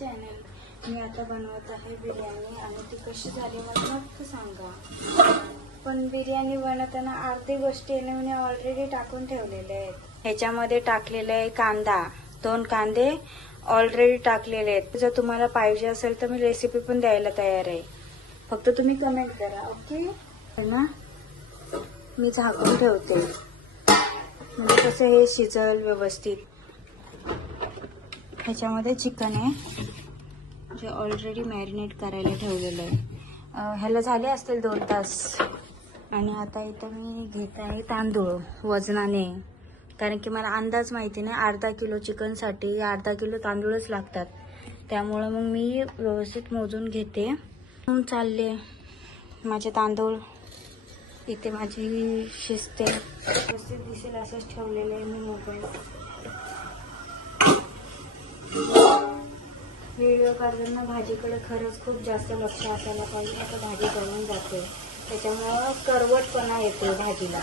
Channel. मी आता बनवत आहे बिर्याणी आणि ती कशी झाली मला नक्की सांगा. पण बिर्याणी बनवताना अर्धी गोष्टी मी ऑलरेडी टाकून ठेवलेल्या आहेत. ह्याच्यामध्ये टाकलेले आहे कांदा, 2 कांदे ऑलरेडी टाकलेले आहेत. जर तुम्हाला पाहिजे असेल तर मी रेसिपी पण द्यायला तयार आहे, फक्त तुम्ही कमेंट करा. ओके ना. मी झाकून ठेवते म्हणजे कसं हे शिजल व्यवस्थित. ह्याच्यामध्ये चिकन आहे जे ऑलरेडी मॅरिनेट करायला ठेवलेलं आहे. ह्याला झाले असतील 2 तास. आणि आता इथं मी घेत आहे तांदूळ वजनाने, कारण की मला अंदाज माहिती नाही. अर्धा किलो चिकनसाठी अर्धा किलो तांदूळच लागतात, त्यामुळं मग मी व्यवस्थित मोजून घेते. चालले माझे तांदूळ. इथे माझी शिजते व्यवस्थित दिसेल असंच ठेवलेलं आहे मी मोबाईल. व्हिडिओ करताना भाजीकडे खरंच खूप जास्त लक्ष असायला पाहिजे. आता भाजी बनवून जाते त्याच्यामुळं करवटपणा येतो भाजीला.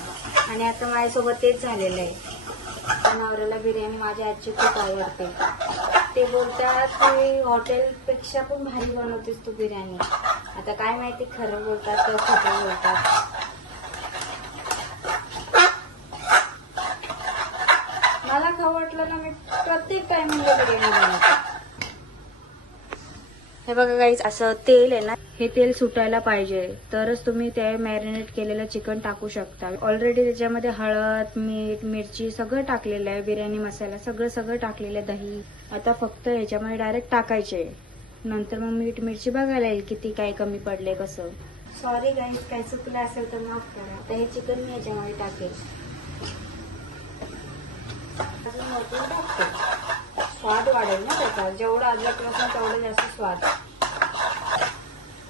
आणि आता माझ्यासोबत तेच झालेलं आहे. नवऱ्याला बिर्याणी माझ्या आजची खूप आवडते. ते बोलतात की हॉटेलपेक्षा पण भारी बनवतेस तू बिर्याणी. आता काय माहिती खरं बोलतात किंवा खोटं बोलतात. मला खाऊ वाटलं ना मी प्रत्येक टायमिंगला बिर्याणी बनवते. हे बघा गाईज, असं तेल आहे ना, हे तेल सुटायला पाहिजे तरच तुम्ही ते मॅरिनेट केलेलं चिकन टाकू शकता. ऑलरेडी त्याच्यामध्ये हळद, मीठ, मिरची सगळं टाकलेलं आहे. बिर्याणी मसाला सगळं टाकलेलं आहे. दही आता फक्त ह्याच्यामध्ये डायरेक्ट टाकायचे. नंतर मग मीठ मिरची बघायला येईल किती काय कमी पडले कसं. सॉरी गाईज, काय चुकलं असेल तर माफ करा. आता हे चिकन मी ह्याच्यामध्ये टाकेल. अजून वरतून टाकते. स्वाद वाढेल ना त्याचा. जेवढं अद्रक लसूण तेवढं जास्त स्वाद.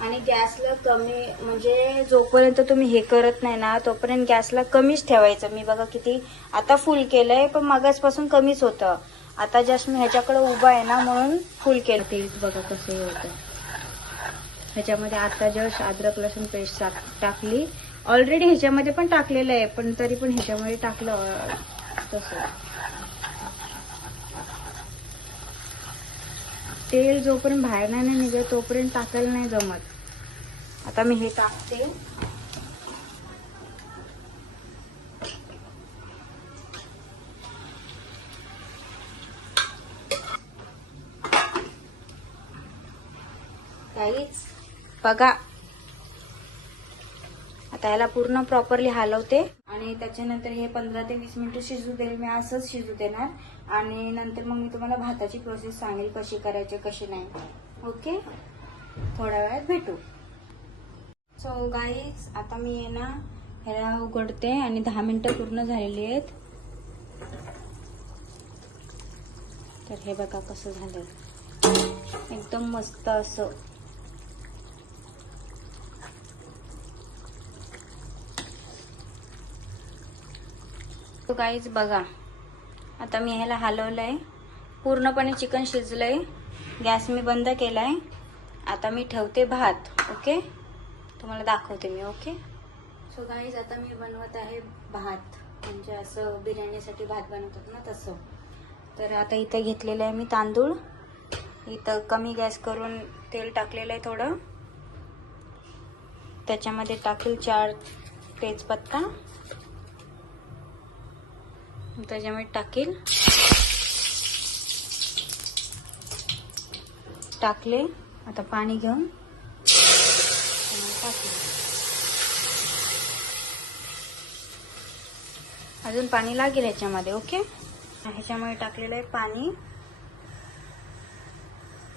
आणि गॅसला कमी, म्हणजे जोपर्यंत तुम्ही हे करत नाही ना तोपर्यंत गॅसला कमीच ठेवायचं. मी बघा किती आता फुल केलंय, पण मगाचपासून कमीच होतं. आता जस्ट मी ह्याच्याकडे उभा आहे ना म्हणून फुल केलं. ते बघा कसं होतं. ह्याच्यामध्ये आता जस्ट अद्रक लसूण पेस्ट टाकली. ऑलरेडी ह्याच्यामध्ये पण टाकलेलं आहे, पण तरी पण ह्याच्यामध्ये टाकलं तसं. तेल जोपर्यंत बाहेर नाही निघत तोपर्यंत टाकायला नाही जमत. आता मी हे टाकते. काहीच बघा. आता याला पूर्ण प्रॉपरली हलवते आणि त्याच्यानंतर हे 15 ते 20 मिनिटं शिजू देईल. मी असंच शिजू देणार आणि नंतर मग मी तुम्हाला भाताची प्रोसेस सांगेल कशी करायची कशी नाही. ओके, थोड्या वेळात भेटू. सो गाईज, आता मी आहे ना ह्याला उघडते आणि 10 मिनिटं पूर्ण झालेली आहेत. तर हे बघा कसं झालंय, एकदम मस्त असं. तो गाईज बघा, आता मी ह्याला हलवलंय. पूर्णपणे चिकन शिजलंय. गॅस मी बंद केलाय. आता मी ठेवते भात. ओके, तुम्हाला दाखवते मी. ओके. सो गाईज, आता मी बनवत आहे भात. म्हणजे असं बिर्याणीसाठी भात बनवतात ना तसं. तर आता इथं घेतलेलं आहे मी तांदूळ. इथं कमी गॅस करून तेल टाकलेलं आहे थोडं. त्याच्यामध्ये टाकेल 4 तेजपत्ता. त्याच्यामध्ये टाकले. आता पाणी घेऊन टाकले. अजून पाणी लागेल ह्याच्यामध्ये. ओके, ह्याच्यामध्ये टाकलेलं आहे पाणी.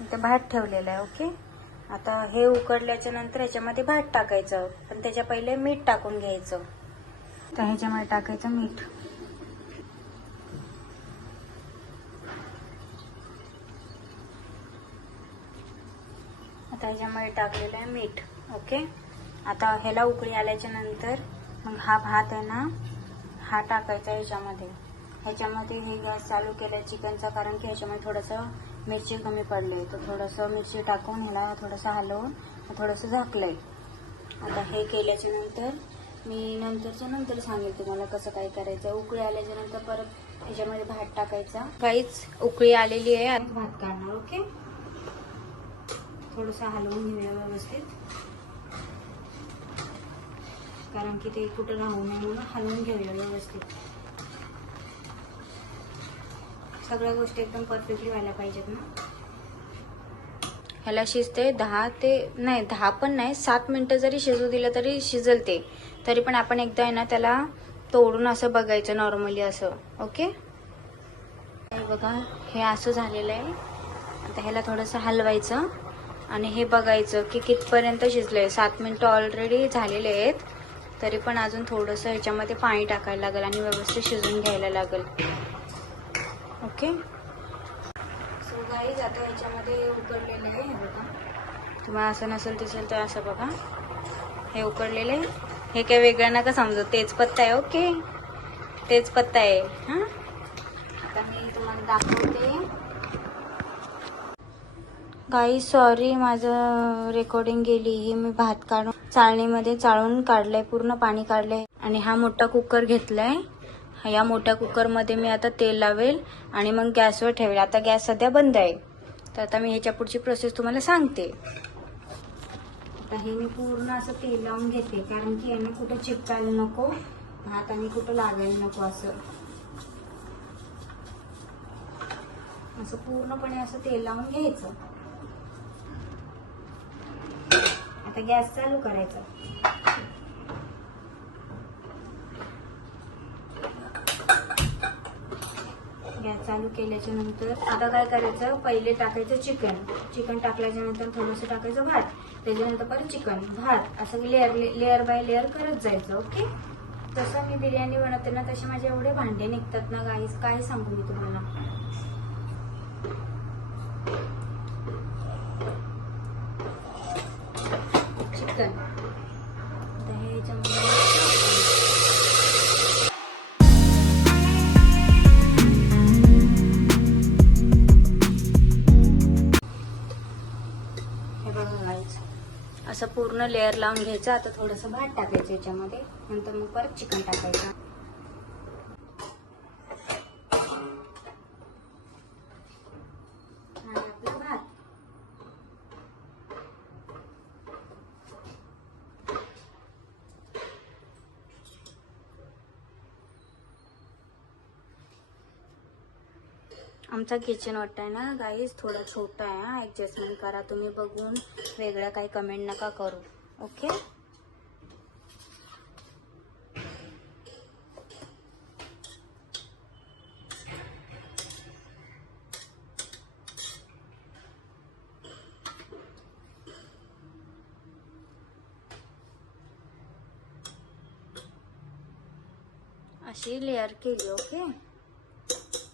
इथं भात ठेवलेला आहे. ओके, आता हे उकडल्याच्या नंतर ह्याच्यामध्ये भात टाकायचं, पण त्याच्या पहिले मीठ टाकून घ्यायचं. तर ह्याच्यामध्ये टाकायचं मीठ. आता ह्याच्यामध्ये टाकलेलं आहे मीठ. ओके, आता ह्याला उकळी आल्याच्या नंतर मग हा भात आहे ना हा टाकायचा ह्याच्यामध्ये. ह्याच्यामध्ये हे गॅस चालू केलाय चिकनचा, कारण की ह्याच्यामध्ये थोडंसं मिरची कमी पडले. तर थोडंसं मिरची टाकून ह्याला थोडंसं हलवून थोडंसं झाकलंय. आता हे केल्याच्या नंतर मी नंतर सांगेल तुम्हाला कसं काय करायचं. उकळी आल्याच्या नंतर परत ह्याच्यामध्ये भात टाकायचा. काहीच उकळी आलेली आहे, आता भात काढणार. ओके, थोडंसं हलवून घेऊया व्यवस्थित, कारण की ते कुठं राहू नये म्हणून हलवून घेऊया व्यवस्थित. सगळ्या गोष्टी एकदम परफेक्टली व्हायला पाहिजेत ना. ह्याला शिजते 10 पण नाही 7 मिनटं जरी शिजू दिलं तरी शिजल ते. तरी पण आपण एकदा आहे ना त्याला तोडून असं बघायचं नॉर्मली असं. ओके, बघा हे असं झालेलं आहे. आता ह्याला थोडंसं हलवायचं आणि हे बघायचं की कितपर्यंत शिजलंय. 7 मिनटं ऑलरेडी झालेले आहेत, तरी पण अजून थोडंसं ह्याच्यामध्ये पाणी टाकायला लागेल आणि व्यवस्थित शिजून घ्यायला लागेल. ओके, सो गाईज आता ह्याच्यामध्ये उकडलेलं आहे. हे बघा, तुम्हाला असं नसेल दिसेल तर असं बघा, हे उकडलेलं आहे. हे काय वेगळं नका समजू, तेच पत्ता आहे. ओके, तेच पत्ता आहे. हां, आता मी तुम्हाला दाखवते. गाईज सॉरी, माझं रेकॉर्डिंग गेली. ही मी भात काढून चाळणीमध्ये चाळून काढलंय, पूर्ण पाणी काढलंय. आणि हा मोठा कुकर घेतलाय. या मोठ्या कुकरमध्ये मी आता तेल लावेल आणि मग गॅसवर ठेवेल. आता गॅस सध्या बंद आहे, तर आता मी ह्याच्या पुढची प्रोसेस तुम्हाला सांगते. आता हे मी पूर्ण असं तेल लावून घेते, कारण की यांना कुठं चिपकायला नको भात आणि कुठं लागायला नको. असं पूर्णपणे असं तेल लावून घ्यायचं. आता गॅस चालू करायचा. गॅस चालू केल्याच्या नंतर आता काय करायचं, पहिले टाकायचं चिकन टाकल्याच्या नंतर थोडंसं टाकायचं भात, त्याच्यानंतर परत चिकन, भात, असं लेअर बाय लेअर करत जायचं. ओके, तसं मी बिर्याणी बनवते ना, तसे माझे एवढे भांडे निघतात ना गाईस, काय सांगू मी तुम्हाला. चिकन आता हे ह्याच्यामध्ये असं पूर्ण लेअर लावून घ्यायचं. आता थोडंसं भात टाकायचं याच्यामध्ये, नंतर मग परत चिकन टाकायचं. आणि आपला भात. आमचा किचन वाटत आहे ना गाईज थोडा छोटा आहे, ऍडजस्टमेंट करा तुम्ही बघून, वेगळं काही कमेंट नका करू. ओके, अशी लेअर केली. ओके,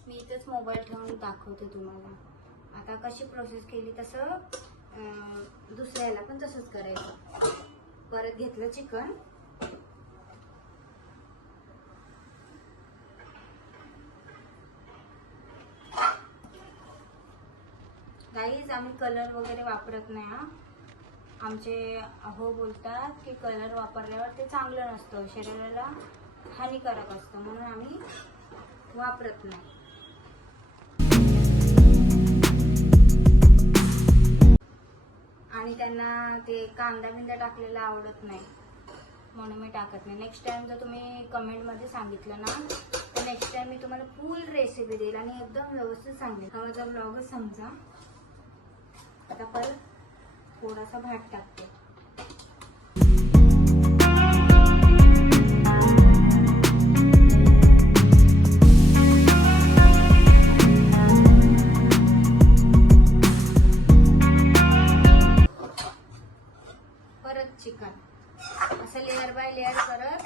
मी इथेच मोबाईल ठेवून दाखवते तुम्हाला. आता कशी प्रोसेस केली तसं दुसऱ्याला पण तसंच करायचं. परत घेतलं चिकन, गाईज आम्ही कलर वगैरे वापरत नाही. हा, आमचे अहो बोलतात की कलर वापरल्यावर ते चांगलं नसतं, शरीराला हानिकारक असतं, म्हणून आम्ही वापरत नाही. आणि त्यांना ते कांदा बिंदा टाकलेला आवडत नाही, म्हणून मी टाकत नाही. नेक्स्ट टाइम जर तुम्ही कमेंटमध्ये सांगितलं ना, तर नेक्स्ट टाइम मी तुम्हाला फुल रेसिपी देईल आणि एकदम व्यवस्थित सांगेल. हा माझा ब्लॉगच समजा. आता परत थोडासा भात टाकते. चिकन असं लेअर बाय लेअर करत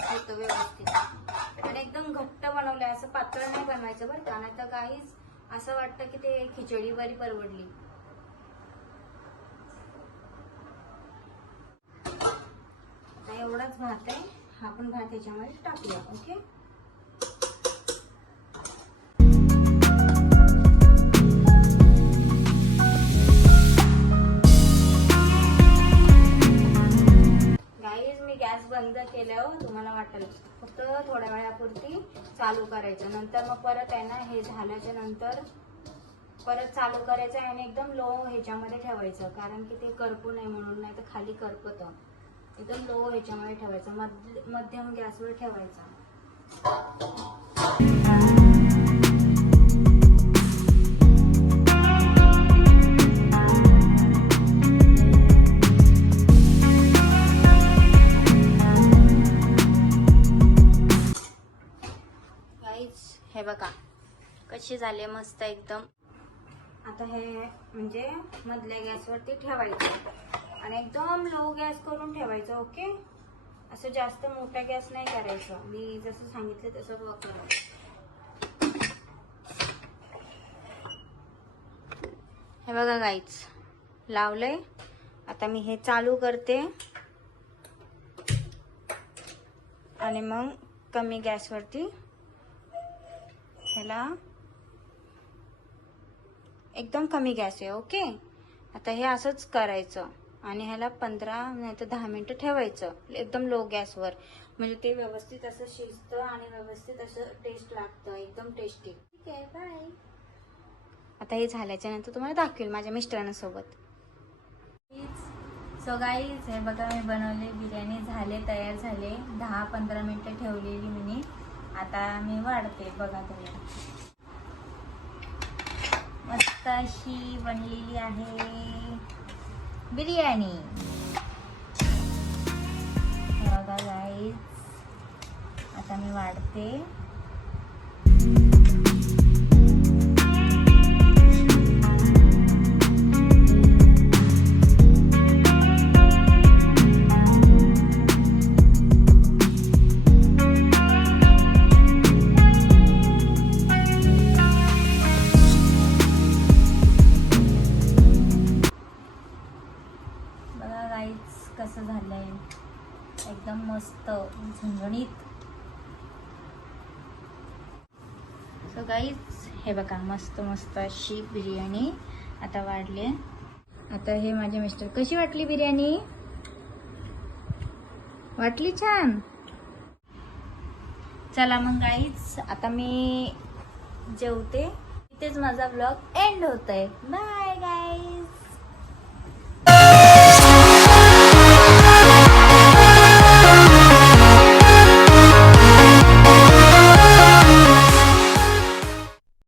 होतं व्यवस्थित. आणि एकदम घट्ट बनवलंय, असं पातळ नाही बनवायचं बरं का, नाही तर काहीच असं वाटतं की ते खिचडी बरी परवडली. एवढाच भात आहे, हा पण भात ह्याच्यामध्ये टाकूया. ओके, गॅस बंद केल्यावर तुम्हाला वाटेल, फक्त थोड्या वेळापुरती चालू करायचं. नंतर मग परत आहे ना, हे झाल्याच्या नंतर परत चालू करायचं आणि एकदम लो ह्याच्यामध्ये ठेवायचं, कारण की ते करपू नये म्हणून, नाही तर खाली करपतं. एकदम लो ह्याच्यामध्ये ठेवायचं, मध्यम गॅसवर ठेवायचा. हे बघा कशी झाले मस्त एकदम. आता हे म्हणजे मधल्या गॅसवरती ठेवायचं आणि एकदम लो गॅस करून ठेवायचं. ओके, असं जास्त मोठा गॅस नाही करायचं. मी जसं सांगितलं तसं करा. हे बघा गाईज लावलंय. आता मी हे चालू करते आणि मग कमी गॅसवरती ह्याला एकदम कमी गॅस आहे. ओके, आता हे असंच करायचं आणि ह्याला 15 नाही तर 10 मिनिटं ठेवायचं एकदम लो गॅसवर, म्हणजे ते व्यवस्थित असं शिजतं आणि व्यवस्थित असं टेस्ट लागतं, एकदम टेस्टी. ठीक आहे, बाय. आता हे झाल्याच्या नंतर तुम्हाला दाखवेल माझ्या मिस्टरांसोबत. सो गाईज हे बघा मी बनवले बिर्याणी, झाले तयार झाले. 10-15 मिनिटं ठेवलेली मी. आता मी वाढते, बघा तुम्ही. मस्त अशी बनलेली आहे बिर्याणी. बघा गाईज, आता मी वाढते. कसं झालंय एकदम मस्त झणझणीत. सो गाईज हे बघा मस्त मस्त अशी बिर्याणी आता वाढली. आता हे माझे मिस्टर, कशी वाटली बिर्याणी? वाटली छान. चला मग गाईज आता मी जेवते. इथेच माझा व्लॉग एंड होतोय. बाय.